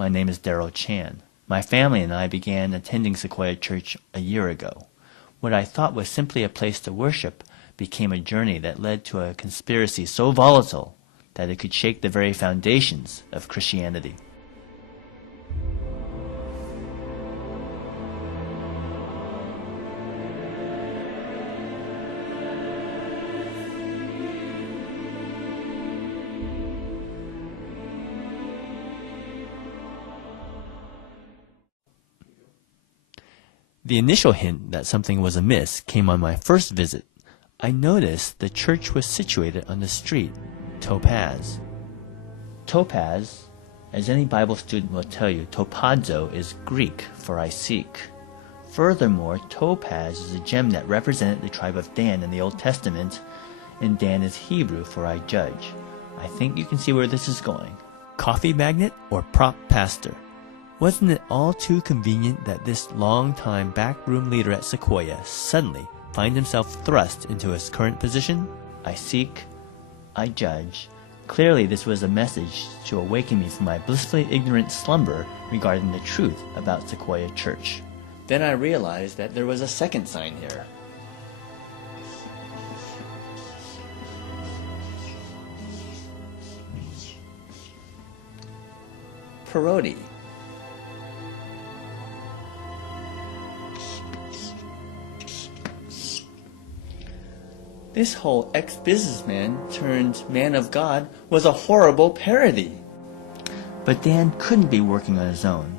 My name is Daryl Chan. My family and I began attending Sequoia Church a year ago. What I thought was simply a place to worship became a journey that led to a conspiracy so volatile that it could shake the very foundations of Christianity. The initial hint that something was amiss came on my first visit. I noticed the church was situated on the street, Topaz. Topaz, as any Bible student will tell you, topazo is Greek for I seek. Furthermore, topaz is a gem that represented the tribe of Dan in the Old Testament, and Dan is Hebrew for I judge. I think you can see where this is going. Coffee magnet or prop pastor? Wasn't it all too convenient that this long-time backroom leader at Sequoia suddenly find himself thrust into his current position? I seek, I judge. Clearly this was a message to awaken me from my blissfully ignorant slumber regarding the truth about Sequoia Church. Then I realized that there was a second sign here. Parodi. This whole ex-businessman turned man of God was a horrible parody. But Dan couldn't be working on his own.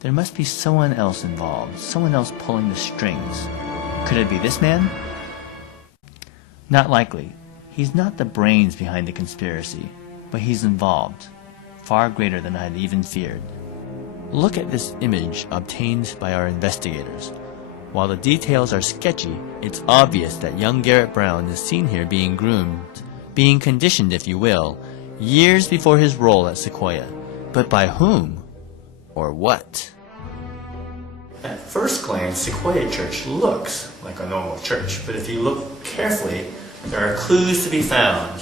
There must be someone else involved, someone else pulling the strings. Could it be this man? Not likely. He's not the brains behind the conspiracy, but he's involved, far greater than I had even feared. Look at this image obtained by our investigators. While the details are sketchy, it's obvious that young Garrett Brown is seen here being groomed, being conditioned, if you will, years before his role at Sequoia. But by whom? Or what? At first glance, Sequoia Church looks like a normal church, but if you look carefully, there are clues to be found.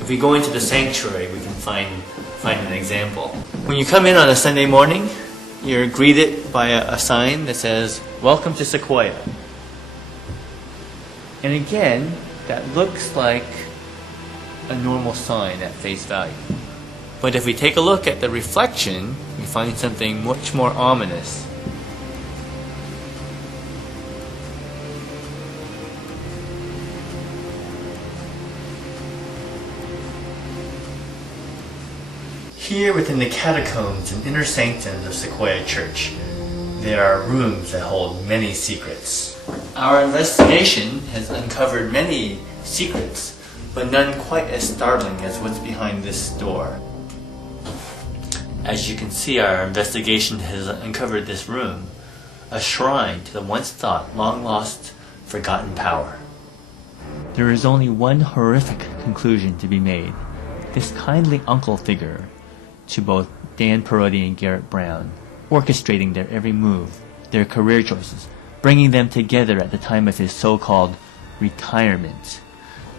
If we go into the sanctuary, we can find an example. When you come in on a Sunday morning, you're greeted by a sign that says, "Welcome to Sequoia." And again, that looks like a normal sign at face value. But if we take a look at the reflection, we find something much more ominous. Here within the catacombs and inner sanctums of Sequoia Church, there are rooms that hold many secrets. Our investigation has uncovered many secrets, but none quite as startling as what's behind this door. As you can see, our investigation has uncovered this room, a shrine to the once thought, long lost, forgotten power. There is only one horrific conclusion to be made. This kindly uncle figure to both Dan Parodi and Garrett Brown, orchestrating their every move, their career choices, bringing them together at the time of his so-called retirement.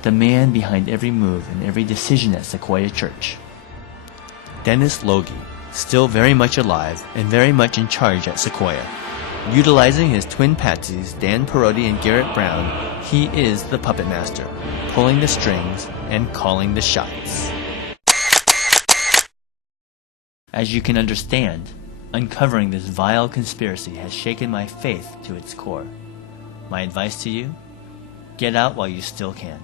The man behind every move and every decision at Sequoia Church. Dennis Logie, still very much alive and very much in charge at Sequoia. Utilizing his twin patsies, Dan Parodi and Garrett Brown, he is the puppet master, pulling the strings and calling the shots. As you can understand, uncovering this vile conspiracy has shaken my faith to its core. My advice to you? Get out while you still can.